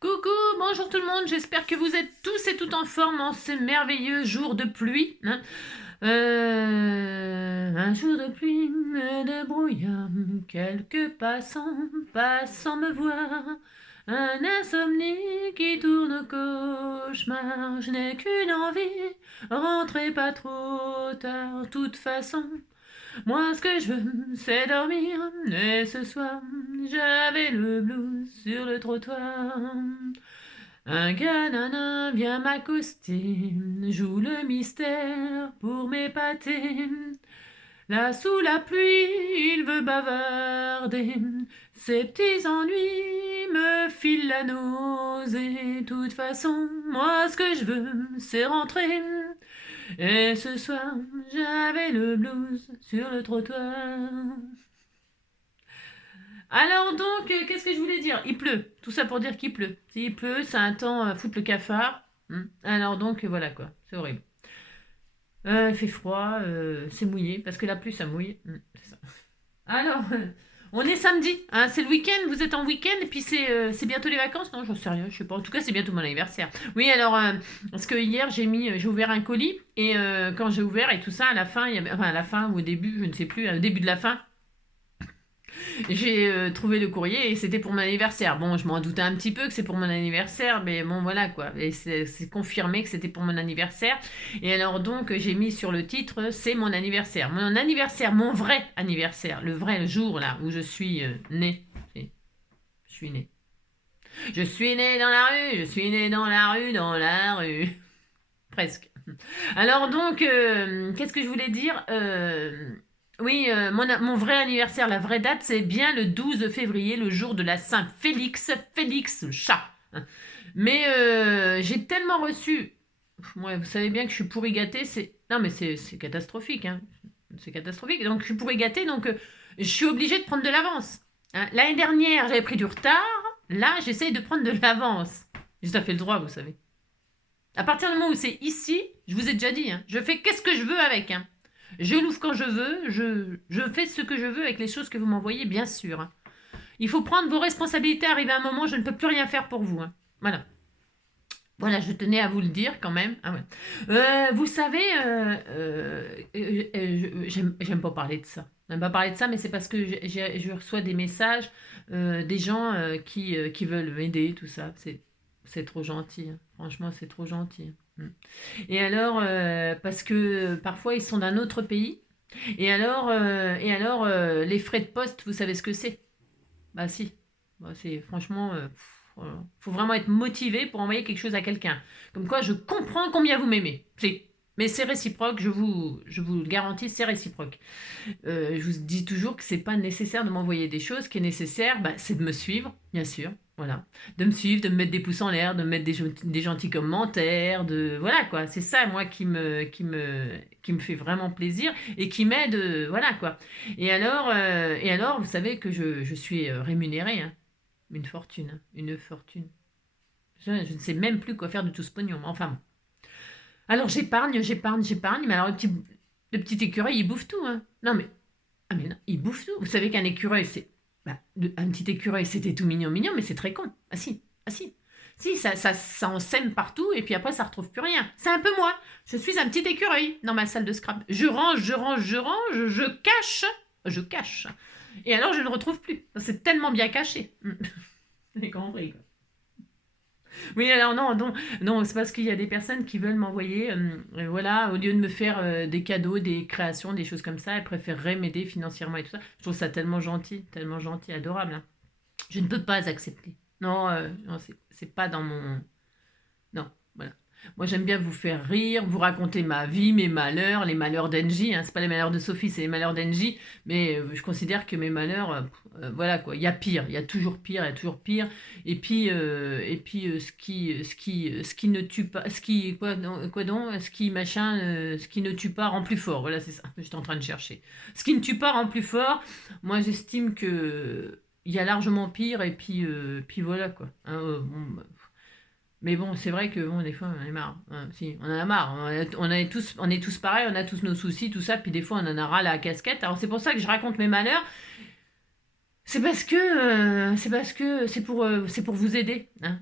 Coucou, bonjour tout le monde, j'espère que vous êtes tous et toutes en forme en ce merveilleux jour de pluie. Hein. Un jour de pluie et de brouillard, quelques passants me voir. Un insomnie qui tourne au cauchemar, je n'ai qu'une envie, rentrer pas trop tard, toute façon. Moi, ce que je veux, c'est dormir. Et ce soir, j'avais le blues sur le trottoir. Un gars nana vient m'accoster, joue le mystère pour m'épater. Là, sous la pluie, il veut bavarder. Ses petits ennuis me filent la nausée. De toute façon, moi, ce que je veux, c'est rentrer. Et ce soir, j'avais le blues sur le trottoir. Alors donc, qu'est-ce que je voulais dire? Il pleut. Tout ça pour dire qu'il pleut. S'il pleut, c'est un temps à foutre le cafard. Alors donc, voilà quoi. C'est horrible. Il fait froid, c'est mouillé, parce que la pluie, ça mouille. C'est ça. Alors, on est samedi, hein, c'est le week-end, vous êtes en week-end, et puis c'est bientôt les vacances? Non, j'en sais rien, je sais pas. En tout cas, c'est bientôt mon anniversaire. Oui, alors, parce que hier, j'ai ouvert un colis, et quand j'ai ouvert et tout ça, à la fin, enfin, à la fin ou au début, je ne sais plus, au début de la fin, j'ai trouvé le courrier et c'était pour mon anniversaire. Bon, je m'en doutais un petit peu que c'est pour mon anniversaire, mais bon, voilà quoi. Et c'est confirmé que c'était pour mon anniversaire. Et alors donc, j'ai mis sur le titre, c'est mon anniversaire. Mon anniversaire, mon vrai anniversaire, le vrai jour là où je suis née. Je suis née. Je suis née dans la rue, je suis née dans la rue, dans la rue. Presque. Alors donc, qu'est-ce que je voulais dire Oui, mon vrai anniversaire, la vraie date, c'est bien le 12 février, le jour de la Saint-Félix, Félix le chat. Mais j'ai tellement reçu... Ouais, vous savez bien que je suis pourri gâtée, c'est... Non mais c'est catastrophique, hein. C'est catastrophique. Donc je suis pourri gâtée, donc je suis obligée de prendre de l'avance. Hein. L'année dernière, j'avais pris du retard. Là, j'essaye de prendre de l'avance. J'ai tout à fait le droit, vous savez. À partir du moment où c'est ici, je vous ai déjà dit, hein, je fais qu'est-ce que je veux avec. Hein. Je l'ouvre quand je veux, je fais ce que je veux avec les choses que vous m'envoyez, bien sûr. Hein. Il faut prendre vos responsabilités, arriver à un moment, je ne peux plus rien faire pour vous. Hein. Voilà. Voilà, je tenais à vous le dire quand même. Ah ouais. Vous savez, j'aime pas parler de ça. J'aime pas parler de ça, mais c'est parce que je reçois des messages des gens qui veulent m'aider, tout ça. C'est trop gentil. Hein. Franchement, c'est trop gentil. Et alors, parce que parfois ils sont d'un autre pays. Et alors, les frais de poste, vous savez ce que c'est? Bah si. Bah, c'est franchement, voilà. Faut vraiment être motivé pour envoyer quelque chose à quelqu'un. Comme quoi, je comprends combien vous m'aimez. Mais c'est réciproque, je vous le garantis, c'est réciproque. Je vous dis toujours que c'est pas nécessaire de m'envoyer des choses. Ce qui est nécessaire, bah, c'est de me suivre, bien sûr. Voilà. De me suivre, de me mettre des pouces en l'air, de me mettre des gentils commentaires, voilà quoi. C'est ça, moi, qui me fait vraiment plaisir et qui m'aide, voilà quoi. Et alors, vous savez que je suis rémunérée, hein. Une fortune, hein. Une fortune. Je ne sais même plus quoi faire de tout ce pognon. Enfin bon. Alors j'épargne, mais alors le petit écureuil, il bouffe tout, hein. Non mais, ah mais non, il bouffe tout. Vous savez qu'un écureuil, un petit écureuil, c'était tout mignon, mignon, mais c'est très con. Ah si, ah si. Si, ça en sème partout et puis après ça retrouve plus rien. C'est un peu moi. Je suis un petit écureuil dans ma salle de scrap. Je range, je cache. Et alors je ne retrouve plus. C'est tellement bien caché. Vous avez compris, quoi. Oui, alors non, non, non, c'est parce qu'il y a des personnes qui veulent m'envoyer, voilà, au lieu de me faire des cadeaux, des créations, des choses comme ça, elles préféreraient m'aider financièrement et tout ça. Je trouve ça tellement gentil, adorable. Hein. Je ne peux pas accepter. Non, non c'est pas dans mon... Non, voilà. Moi, j'aime bien vous faire rire, vous raconter ma vie, mes malheurs, les malheurs d'Engie. Hein. C'est pas les malheurs de Sophie, c'est les malheurs d'Engie. Mais je considère que mes malheurs, voilà quoi. Il y a pire, il y a toujours pire, il y a toujours pire. Et puis, ce qui ne tue pas, quoi, non, quoi donc, ce qui ne tue pas rend plus fort. Voilà, c'est ça. J'étais en train de chercher. Ce qui ne tue pas rend plus fort. Moi, j'estime que il y a largement pire. Et puis voilà quoi. Hein, bon, bah, mais bon, c'est vrai que bon, des fois, on en a marre. Hein, si, on en a marre. On est tous pareils, on a tous nos soucis, tout ça. Puis des fois, on en a ras la casquette. Alors c'est pour ça que je raconte mes malheurs. c'est parce que c'est pour vous aider. Hein.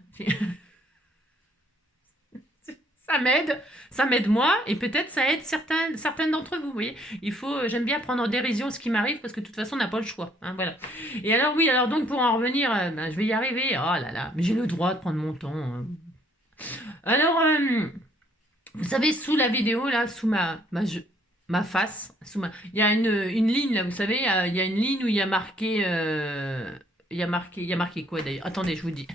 Ça m'aide moi, et peut-être ça aide certaines d'entre vous. Vous voyez, j'aime bien prendre en dérision ce qui m'arrive parce que de toute façon, on n'a pas le choix. Hein, voilà. Et alors oui, alors donc pour en revenir, ben, je vais y arriver. Oh là là, mais j'ai le droit de prendre mon temps. Hein. Alors, vous savez, sous la vidéo là, sous ma face, il y a une ligne là. Vous savez, il y a une ligne où il y a marqué, il y a marqué quoi d'ailleurs? Attendez, je vous dis.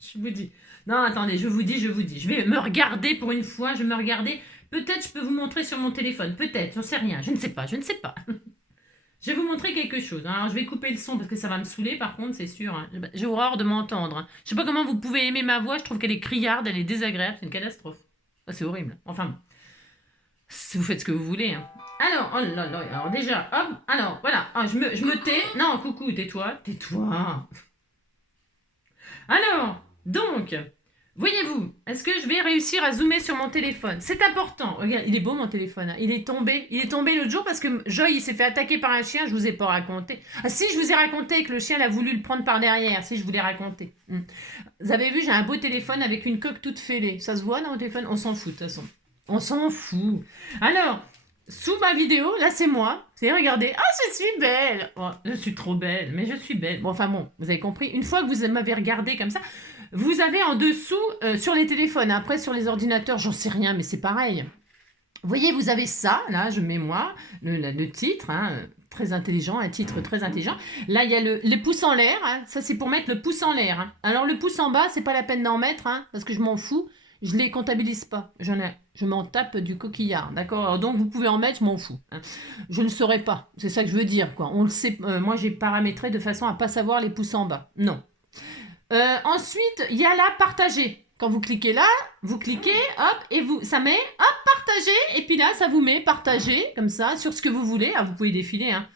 Je vous dis. Non, attendez, je vous dis. Je vais me regarder pour une fois, je vais me regarder. Peut-être je peux vous montrer sur mon téléphone. Peut-être, j'en sais rien. Je ne sais pas, je ne sais pas. Je vais vous montrer quelque chose. Alors, je vais couper le son parce que ça va me saouler, par contre, c'est sûr. Hein. J'ai horreur de m'entendre. Hein. Je sais pas comment vous pouvez aimer ma voix. Je trouve qu'elle est criarde, elle est désagréable. C'est une catastrophe. Ah, c'est horrible. Enfin bon. Si vous faites ce que vous voulez. Hein. Alors, oh là là, alors déjà, hop, alors voilà, ah, je me tais. Non, coucou, tais-toi, tais-toi. Alors, donc, voyez-vous, est-ce que je vais réussir à zoomer sur mon téléphone? C'est important. Regarde, il est beau mon téléphone. Hein. Il est tombé l'autre jour parce que Joy il s'est fait attaquer par un chien. Je vous ai pas raconté. Ah si, je vous ai raconté que le chien a voulu le prendre par derrière. Si, je vous l'ai raconté. Vous avez vu, j'ai un beau téléphone avec une coque toute fêlée. Ça se voit dans le téléphone? On s'en fout de toute façon. On s'en fout. Alors, sous ma vidéo, là c'est moi. C'est regardez. Ah, je suis belle. Oh, je suis trop belle, mais je suis belle. Bon, enfin bon, vous avez compris. Une fois que vous m'avez regardé comme ça, vous avez en dessous sur les téléphones. Après sur les ordinateurs, j'en sais rien, mais c'est pareil. Vous voyez, vous avez ça. Là, je mets moi le titre. Hein, très intelligent, un titre très intelligent. Là, il y a le pouce en l'air. Hein, ça, c'est pour mettre le pouce en l'air. Hein. Alors, le pouce en bas, c'est pas la peine d'en mettre, hein, parce que je m'en fous. Je les comptabilise pas. Je m'en tape du coquillard, d'accord. Donc vous pouvez en mettre, je m'en fous. Hein. Je ne saurais pas. C'est ça que je veux dire, quoi. On le sait. Moi, j'ai paramétré de façon à pas savoir les pouces en bas. Non. Ensuite, il y a la partager. Quand vous cliquez là, vous cliquez, hop, et ça met, hop, partager, et puis là, ça vous met partager, comme ça, sur ce que vous voulez. Ah, vous pouvez défiler, hein.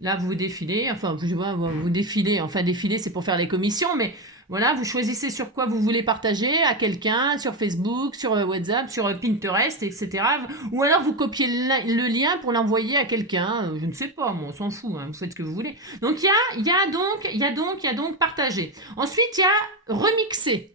Là, vous défilez, enfin, vous défilez, enfin, défiler, c'est pour faire les commissions, mais voilà, vous choisissez sur quoi vous voulez partager à quelqu'un, sur Facebook, sur WhatsApp, sur Pinterest, etc. Ou alors vous copiez le lien pour l'envoyer à quelqu'un, je ne sais pas, moi, on s'en fout, hein, vous faites ce que vous voulez. Donc il y a donc partager. Ensuite, il y a remixer.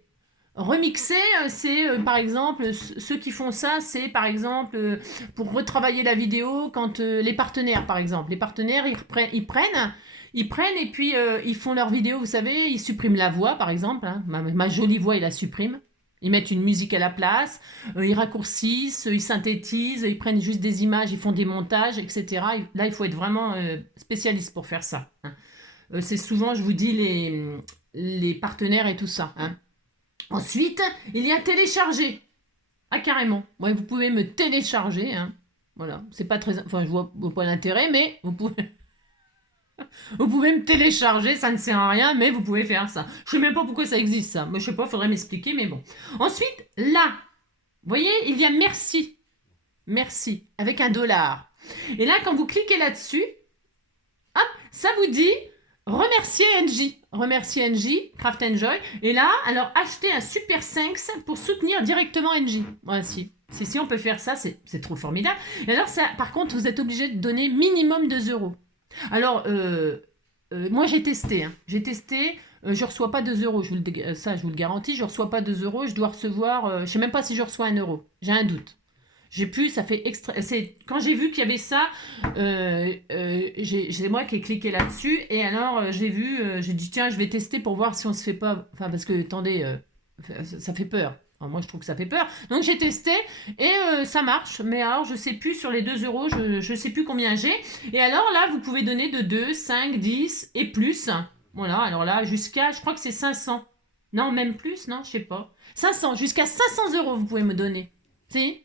Remixer, c'est par exemple, ceux qui font ça, c'est par exemple pour retravailler la vidéo quand les partenaires, par exemple. Les partenaires, ils prennent et puis ils font leur vidéo, vous savez, ils suppriment la voix, par exemple. Hein. Ma jolie voix, ils la suppriment. Ils mettent une musique à la place, ils raccourcissent, ils synthétisent, ils prennent juste des images, ils font des montages, etc. Là, il faut être vraiment spécialiste pour faire ça. Hein. C'est souvent, je vous dis, les partenaires et tout ça. Hein. Ensuite, il y a télécharger. Ah, carrément. Ouais, vous pouvez me télécharger. Hein. Voilà. C'est pas très. Enfin, je vois pas l'intérêt, mais vous pouvez. Vous pouvez me télécharger, ça ne sert à rien, mais vous pouvez faire ça. Je sais même pas pourquoi ça existe, ça. Moi, je sais pas, faudrait m'expliquer, mais bon. Ensuite, là, vous voyez, il y a merci. Merci, avec un $. Et là, quand vous cliquez là-dessus, hop, ça vous dit remercier NJ. Remercier NJ, Craft Enjoy. Et là, alors, acheter un Super Thanks pour soutenir directement NJ. Voilà, si, on peut faire ça, c'est trop formidable. Et alors, ça, par contre, vous êtes obligé de donner minimum 2 €. Alors, moi, j'ai testé. Hein. J'ai testé. Je reçois pas 2 €. Ça, je vous le garantis. Je reçois pas 2 €. Je dois recevoir. Je sais même pas si je reçois 1 €. J'ai un doute. J'ai pu, ça fait extra. Quand j'ai vu qu'il y avait ça, c'est moi qui ai cliqué là-dessus. Et alors, j'ai dit, tiens, je vais tester pour voir si on se fait pas. Enfin, parce que, attendez, ça fait peur. Alors, moi, je trouve que ça fait peur. Donc, j'ai testé et ça marche. Mais alors, je sais plus sur les 2 €, je sais plus combien j'ai. Et alors, là, vous pouvez donner de 2, 5, 10 et plus. Voilà, alors là, jusqu'à, je crois que c'est 500. Non, même plus, non, je sais pas. 500, jusqu'à 500 € vous pouvez me donner. Si?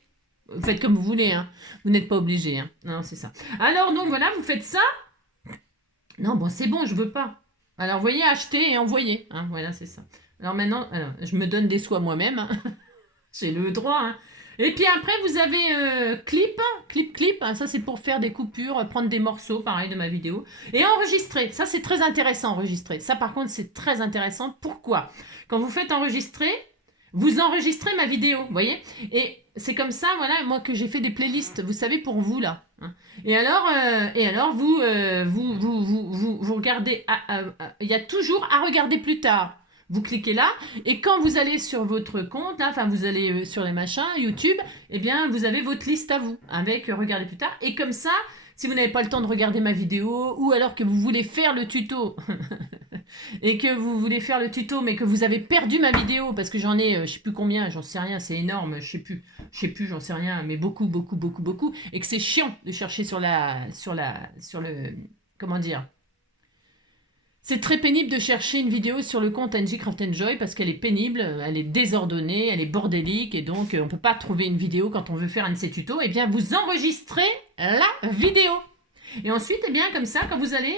Vous faites comme vous voulez, hein. Vous n'êtes pas obligé, hein. Non, c'est ça. Alors, donc, voilà, vous faites ça. Non, bon, c'est bon, je veux pas. Alors, vous voyez, acheter et envoyer. Hein, voilà, c'est ça. Alors, maintenant, je me donne des sous moi-même. Hein. J'ai le droit, hein. Et puis après, vous avez clip. Hein, ça, c'est pour faire des coupures, prendre des morceaux, pareil, de ma vidéo. Et enregistrer. Ça, c'est très intéressant, enregistrer. Ça, par contre, c'est très intéressant. Pourquoi? Quand vous faites enregistrer, vous enregistrez ma vidéo, vous voyez? Et c'est comme ça, voilà, moi que j'ai fait des playlists, vous savez, pour vous là. Hein. Et alors vous regardez, il y a toujours à regarder plus tard. Vous cliquez là, et quand vous allez sur votre compte, là, enfin vous allez sur les machins, YouTube, eh bien vous avez votre liste à vous, avec regardez plus tard. Et comme ça, si vous n'avez pas le temps de regarder ma vidéo, ou alors que vous voulez faire le tuto, et que vous voulez faire le tuto, mais que vous avez perdu ma vidéo, parce que j'en ai, je sais plus combien, j'en sais rien, c'est énorme, je sais plus, j'en sais rien, mais beaucoup, beaucoup, beaucoup, beaucoup, et que c'est chiant de chercher sur le, comment dire, c'est très pénible de chercher une vidéo sur le compte NJ Craft Enjoy parce qu'elle est pénible, elle est désordonnée, elle est bordélique et donc on ne peut pas trouver une vidéo quand on veut faire un de ces tutos. Eh bien, vous enregistrez la vidéo. Et ensuite, eh bien, comme ça, quand vous allez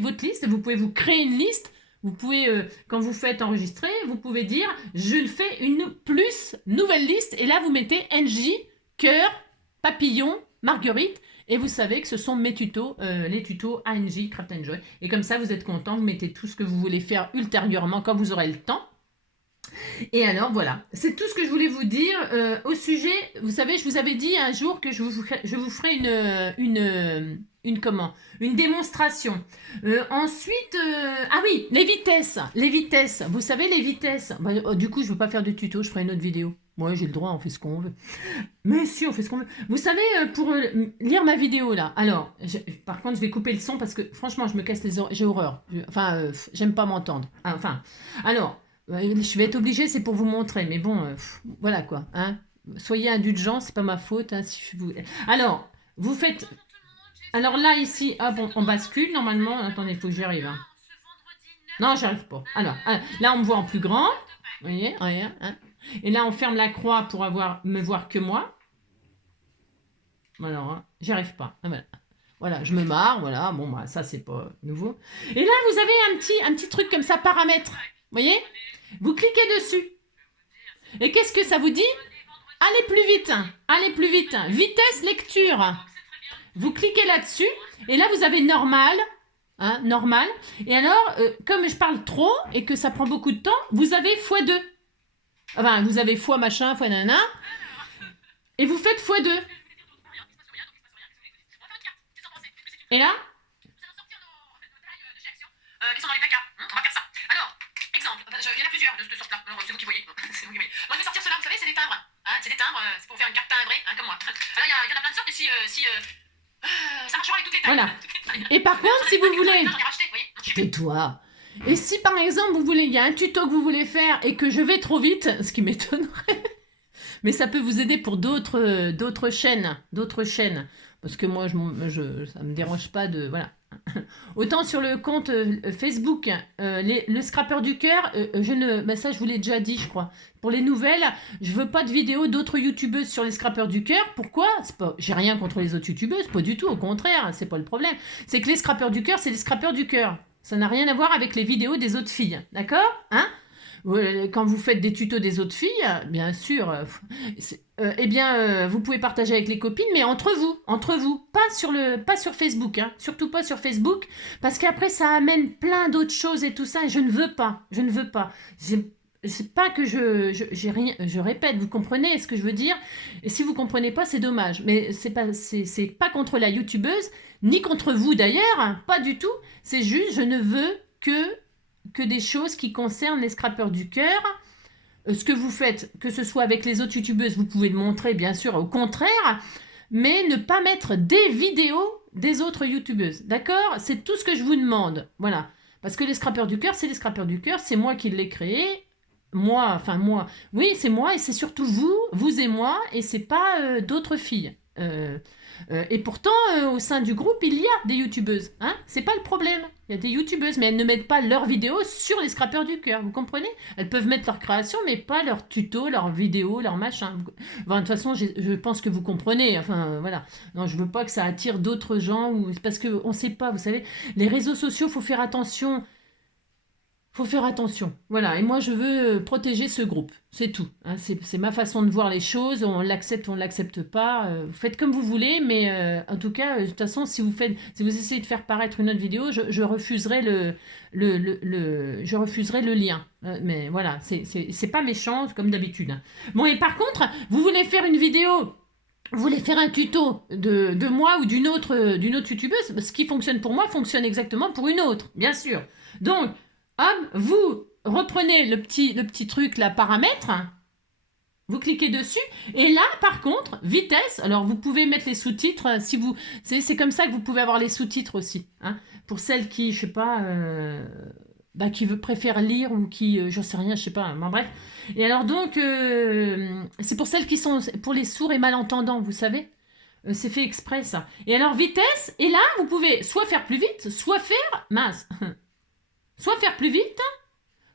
votre liste, vous pouvez vous créer une liste. Vous pouvez, quand vous faites enregistrer, vous pouvez dire je fais une plus nouvelle liste et là vous mettez NJ, cœur, papillon, marguerite. Et vous savez que ce sont mes tutos, les tutos ANJ Craft Enjoy. Et comme ça, vous êtes content, vous mettez tout ce que vous voulez faire ultérieurement quand vous aurez le temps. Et alors, voilà. C'est tout ce que je voulais vous dire au sujet. Vous savez, je vous avais dit un jour que je vous ferai une démonstration. Ensuite, ah oui, les vitesses. Les vitesses. Vous savez, les vitesses. Bah, du coup, je ne veux pas faire de tuto, je ferai une autre vidéo. Moi, j'ai le droit, on fait ce qu'on veut. Mais si, on fait ce qu'on veut. Vous savez, pour lire ma vidéo, là, alors, par contre, je vais couper le son parce que, franchement, je me casse les oreilles. J'ai horreur. J'aime pas m'entendre. Enfin, alors, je vais être obligée, c'est pour vous montrer. Mais bon, voilà, quoi. Hein. Soyez indulgents, c'est pas ma faute. Hein, si je vous... Alors, vous faites... Alors là, ici, hop, on bascule, normalement. Attendez, il faut que j'y arrive. Hein. Non, j'arrive pas. Alors, là, on me voit en plus grand. Vous voyez, regarde, hein. Et là, on ferme la croix pour me voir que moi. Alors, hein, j'y arrive pas. Ah, voilà, je me marre. Voilà, bon, bah, ça, c'est pas nouveau. Et là, vous avez un petit truc comme ça, paramètres. Vous voyez? Vous cliquez dessus. Et qu'est-ce que ça vous dit? Allez plus vite. Allez plus vite. Vitesse lecture. Vous cliquez là-dessus. Et là, vous avez normal. Hein, normal. Et alors, comme je parle trop et que ça prend beaucoup de temps, vous avez x2. Enfin, vous avez fois machin, fois nanana. Et vous faites x2. Et là qui sont dans les placards. On va faire ça. Alors, exemple. Il y en a plusieurs de cette sorte-là. Alors, c'est vous qui voyez. C'est vous qui voyez. Moi, je vais sortir cela. Vous savez, c'est des timbres. Hein, c'est des timbres. C'est pour faire une carte timbrée, hein, comme moi. Alors, il y en a plein de sortes. Et ça marchera avec toutes les tailles. Voilà. Et par contre, si vous voulez... Tais-toi. Et si par exemple vous voulez, il y a un tuto que vous voulez faire et que je vais trop vite, ce qui m'étonnerait, mais ça peut vous aider pour d'autres chaînes, parce que moi ça me dérange pas de voilà. Autant sur le compte Facebook, le scrapper du cœur, ça je vous l'ai déjà dit je crois. Pour les nouvelles, je veux pas de vidéos d'autres youtubeuses sur les scrappers du cœur. Pourquoi? J'ai rien contre les autres youtubeuses, pas du tout, au contraire, c'est pas le problème. C'est que les scrappers du cœur, c'est les scrappers du cœur. Ça n'a rien à voir avec les vidéos des autres filles, d'accord? Hein? Quand vous faites des tutos des autres filles, bien sûr, vous pouvez partager avec les copines, mais entre vous, pas sur Facebook, hein, surtout pas sur Facebook, parce qu'après ça amène plein d'autres choses et tout ça, et je ne veux pas. C'est pas que j'ai rien, je répète, vous comprenez ce que je veux dire? Et si vous comprenez pas, c'est dommage. Mais c'est pas contre la youtubeuse, ni contre vous d'ailleurs, hein, pas du tout. C'est juste, je ne veux que des choses qui concernent les scrappers du cœur. Ce que vous faites, que ce soit avec les autres youtubeuses, vous pouvez le montrer, bien sûr, au contraire, mais ne pas mettre des vidéos des autres youtubeuses. D'accord? C'est tout ce que je vous demande. Voilà. Parce que les scrappers du cœur, c'est les scrappers du cœur, c'est moi qui l'ai créé. Moi, oui, c'est moi et c'est surtout vous et moi, et c'est pas d'autres filles. Et pourtant, au sein du groupe, il y a des youtubeuses. Hein, c'est pas le problème. Il y a des youtubeuses, mais elles ne mettent pas leurs vidéos sur les scrappers du cœur. Vous comprenez? Elles peuvent mettre leurs créations, mais pas leurs tutos, leurs vidéos, leurs machins. Enfin, de toute façon, je pense que vous comprenez. Enfin, voilà. Non, je veux pas que ça attire d'autres gens, parce qu'on sait pas, vous savez, les réseaux sociaux, faut faire attention. faut faire attention. Voilà, et moi je veux protéger ce groupe, c'est tout. Hein. C'est ma façon de voir les choses, on l'accepte, on ne l'accepte pas. Vous faites comme vous voulez, mais en tout cas, de toute façon, si vous essayez de faire paraître une autre vidéo, je refuserai je refuserai le lien. Mais voilà, c'est pas méchant, comme d'habitude. Hein. Bon, et par contre, vous voulez faire une vidéo, vous voulez faire un tuto de moi ou d'une autre youtubeuse, ce qui fonctionne pour moi fonctionne exactement pour une autre, bien sûr. Donc, hop, vous reprenez le petit truc là, paramètres, vous cliquez dessus, et là, par contre, vitesse, alors vous pouvez mettre les sous-titres, si vous, c'est comme ça que vous pouvez avoir les sous-titres aussi, hein, pour celles qui, je sais pas, bah, préfèrent lire ou qui, j'en sais rien, je sais pas, bon, bref. Et alors donc, c'est pour celles qui sont, pour les sourds et malentendants, vous savez, c'est fait exprès ça. Et alors vitesse, et là, vous pouvez soit faire plus vite, soit faire, mince, soit faire plus vite,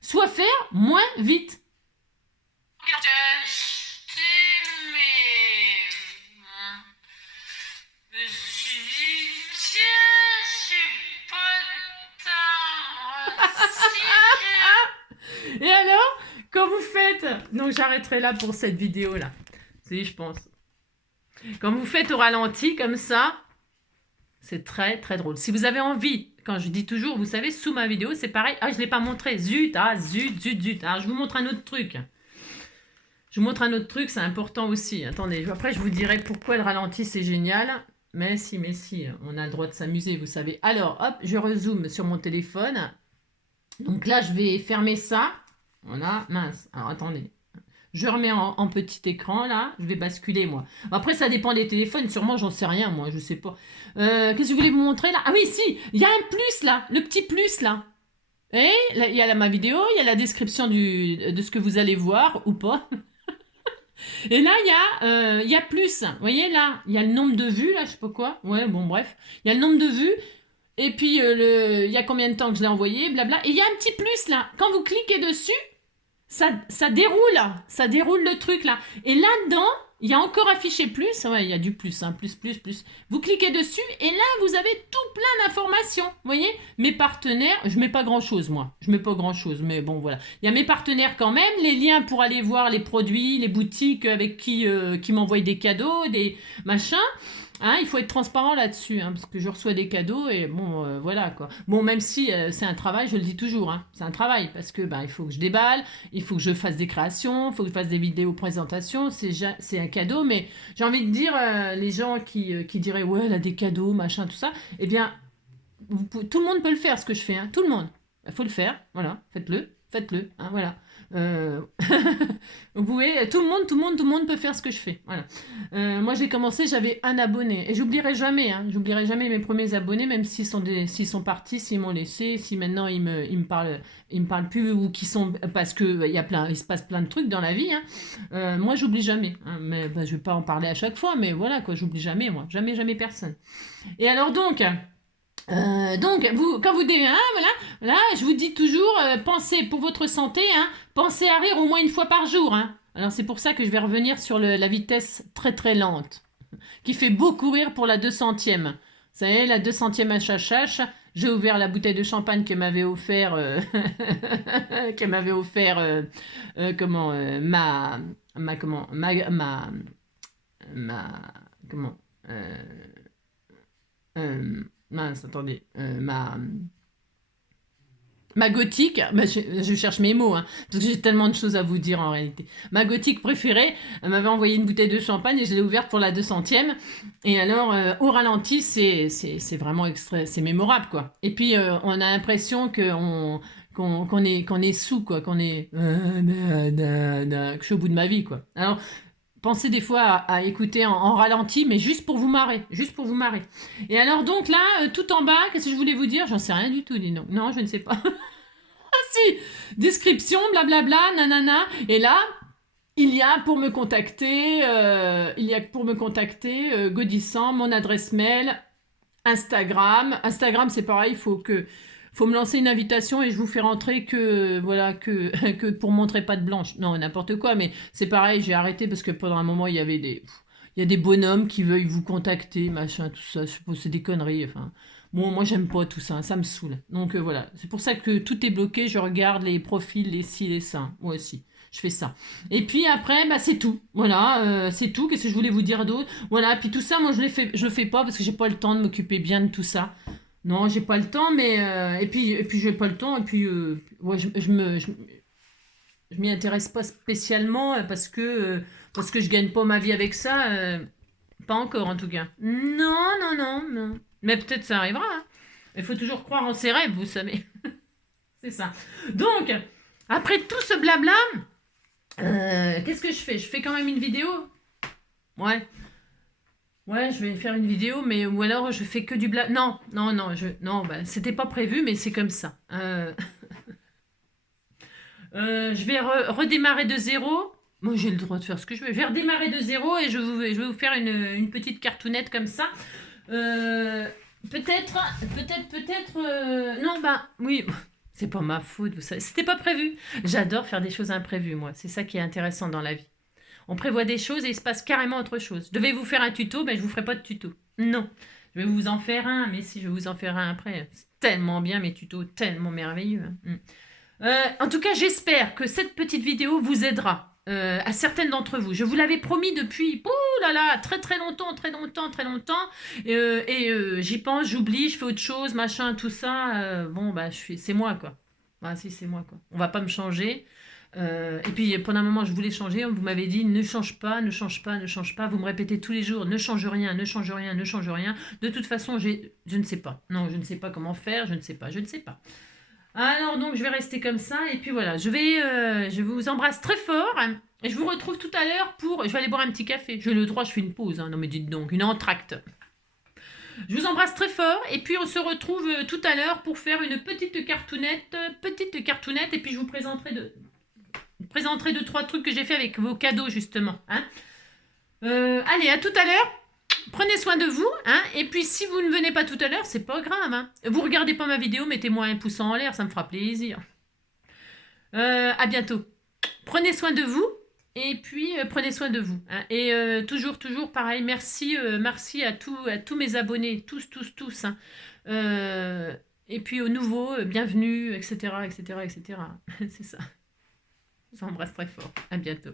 soit faire moins vite. Et alors, quand vous faites... Donc j'arrêterai là pour cette vidéo là. Si, je pense. Quand vous faites au ralenti comme ça, c'est très très drôle. Si vous avez envie, quand je dis toujours, vous savez, sous ma vidéo, c'est pareil. Ah, je ne l'ai pas montré. Zut, ah, zut, zut, zut. Alors, je vous montre un autre truc. Je vous montre un autre truc, c'est important aussi. Attendez, après, je vous dirai pourquoi le ralenti, c'est génial. Mais si, on a le droit de s'amuser, vous savez. Alors, hop, je rezoome sur mon téléphone. Donc là, je vais fermer ça. Voilà, mince. Alors, attendez. Je remets en petit écran, là. Je vais basculer, moi. Après, ça dépend des téléphones. Sûrement, j'en sais rien, moi. Je sais pas. Qu'est-ce que je voulais vous montrer, là? Ah oui, si. Il y a un plus, là. Le petit plus, là. Et là, il y a ma vidéo. Il y a la description de ce que vous allez voir, ou pas. Et là, il y a plus. Vous voyez, là, il y a le nombre de vues, là, je sais pas quoi. Ouais, bon, bref. Il y a le nombre de vues. Et puis, il y a combien de temps que je l'ai envoyé, blabla. Et il y a un petit plus, là. Quand vous cliquez dessus, ça déroule. Ça déroule le truc, là. Et là-dedans, il y a encore affiché plus. Ouais, il y a du plus, hein. Plus. Vous cliquez dessus, et là, vous avez tout plein d'informations. Vous voyez, mes partenaires, je mets pas grand-chose, moi. Je mets pas grand-chose, mais bon, voilà. Il y a mes partenaires quand même, les liens pour aller voir les produits, les boutiques avec qui m'envoient des cadeaux, des machins. Hein, il faut être transparent là-dessus, hein, parce que je reçois des cadeaux et bon, voilà quoi. Bon, même si c'est un travail, je le dis toujours, hein, c'est un travail parce que il faut que je déballe, il faut que je fasse des créations, il faut que je fasse des vidéos présentations, c'est un cadeau, mais j'ai envie de dire, les gens qui diraient ouais, elle a des cadeaux, machin, tout ça, eh bien, tout le monde peut le faire ce que je fais, hein, tout le monde. Il faut le faire, voilà, faites-le, hein, voilà. Vous pouvez, tout le monde peut faire ce que je fais. Voilà. Moi j'ai commencé, j'avais un abonné et j'oublierai jamais, hein, j'oublierai jamais mes premiers abonnés, même s'ils sont partis, s'ils m'ont laissé, si maintenant ils me parlent plus ou qu'ils sont parce que il se passe plein de trucs dans la vie. Hein. Moi j'oublie jamais, hein, mais je vais pas en parler à chaque fois, mais voilà quoi, j'oublie jamais moi, jamais personne. Et alors donc. Quand vous dites, hein, voilà, je vous dis toujours, pensez pour votre santé, hein, pensez à rire au moins une fois par jour. Hein. Alors c'est pour ça que je vais revenir sur la vitesse très très lente, qui fait beaucoup rire pour la 200e. Vous savez, la 200e HHH, j'ai ouvert la bouteille de champagne que m'avait offert, comment, mince, attendez, ma gothique, je cherche mes mots, hein, parce que j'ai tellement de choses à vous dire en réalité. Ma gothique préférée, elle m'avait envoyé une bouteille de champagne et je l'ai ouverte pour la 200e. Et alors, au ralenti, c'est vraiment c'est mémorable, quoi. Et puis, on a l'impression qu'on est sous, quoi, qu'on est... que je suis au bout de ma vie, quoi. Alors, pensez des fois à écouter en ralenti, mais juste pour vous marrer, Et alors donc là, tout en bas, qu'est-ce que je voulais vous dire? J'en sais rien du tout, dis donc. Non, je ne sais pas. Ah si, description, blablabla, nanana. Et là, il y a pour me contacter, Godissant, mon adresse mail, Instagram. Instagram, c'est pareil, il faut me lancer une invitation et je vous fais rentrer que pour montrer pas de blanche. Non, n'importe quoi, mais c'est pareil, j'ai arrêté parce que pendant un moment, il y a des bonhommes qui veulent vous contacter, machin, tout ça. Je suppose c'est des conneries, enfin. Bon, moi, j'aime pas tout ça, ça me saoule. Donc, voilà. C'est pour ça que tout est bloqué. Je regarde les profils, les ci, les ça. Moi aussi, je fais ça. Et puis après, bah, c'est tout. Voilà, c'est tout. Qu'est-ce que je voulais vous dire d'autre? Voilà, puis tout ça, moi, je le fais pas parce que j'ai pas le temps de m'occuper bien de tout ça. Non, j'ai pas le temps, mais... et puis j'ai pas le temps, et puis... ouais, je m'y intéresse pas spécialement parce que je gagne pas ma vie avec ça. Pas encore, en tout cas. Non, non, non, non. Mais peut-être ça arrivera. Hein. Il faut toujours croire en ses rêves, vous savez. C'est ça. Donc, après tout ce blabla, qu'est-ce que je fais? Je fais quand même une vidéo. Ouais. Ouais, je vais faire une vidéo, mais ou alors je fais que du blabla. Non, non, non, non, bah, c'était pas prévu, mais c'est comme ça. Je vais redémarrer de zéro. Moi, j'ai le droit de faire ce que je veux. Je vais redémarrer de zéro et je vais vous faire une petite cartoonette comme ça. Peut-être. Non, bah, oui. C'est pas ma faute, vous savez. C'était pas prévu. J'adore faire des choses imprévues, moi. C'est ça qui est intéressant dans la vie. On prévoit des choses et il se passe carrément autre chose. Je devais vous faire un tuto, mais je vous ferai pas de tuto. Non. Je vais vous en faire un, mais si je vais vous en faire un après. C'est tellement bien, mes tutos, tellement merveilleux. Hein. En tout cas, j'espère que cette petite vidéo vous aidera à certaines d'entre vous. Je vous l'avais promis depuis, ouh là là, très très longtemps, très longtemps, très longtemps. J'y pense, j'oublie, je fais autre chose, machin, tout ça. Bon, bah, c'est moi, quoi. Ah, si, c'est moi, quoi. On va pas me changer. Et puis, pendant un moment, je voulais changer. Vous m'avez dit, ne change pas, ne change pas, ne change pas. Vous me répétez tous les jours, ne change rien, ne change rien, ne change rien. De toute façon, je ne sais pas. Non, je ne sais pas comment faire, je ne sais pas, je ne sais pas. Alors donc je vais rester comme ça et puis voilà, je vous embrasse très fort hein, et je vous retrouve tout à l'heure je vais aller boire un petit café. J'ai le droit, je fais une pause, hein. Non mais dites donc, une entracte. Je vous embrasse très fort et puis on se retrouve tout à l'heure pour faire une petite cartoonette et puis je vous présenterai deux trois trucs que j'ai fait avec vos cadeaux justement. Hein. Allez, à tout à l'heure. Prenez soin de vous, hein, et puis si vous ne venez pas tout à l'heure, c'est pas grave. Hein. Vous regardez pas ma vidéo, mettez-moi un pouce en l'air, ça me fera plaisir. À bientôt. Prenez soin de vous, et puis prenez soin de vous. Hein. Et toujours pareil, merci à tous mes abonnés, tous. Hein. Et puis aux nouveaux, bienvenue, etc. C'est ça. Je vous embrasse très fort. À bientôt.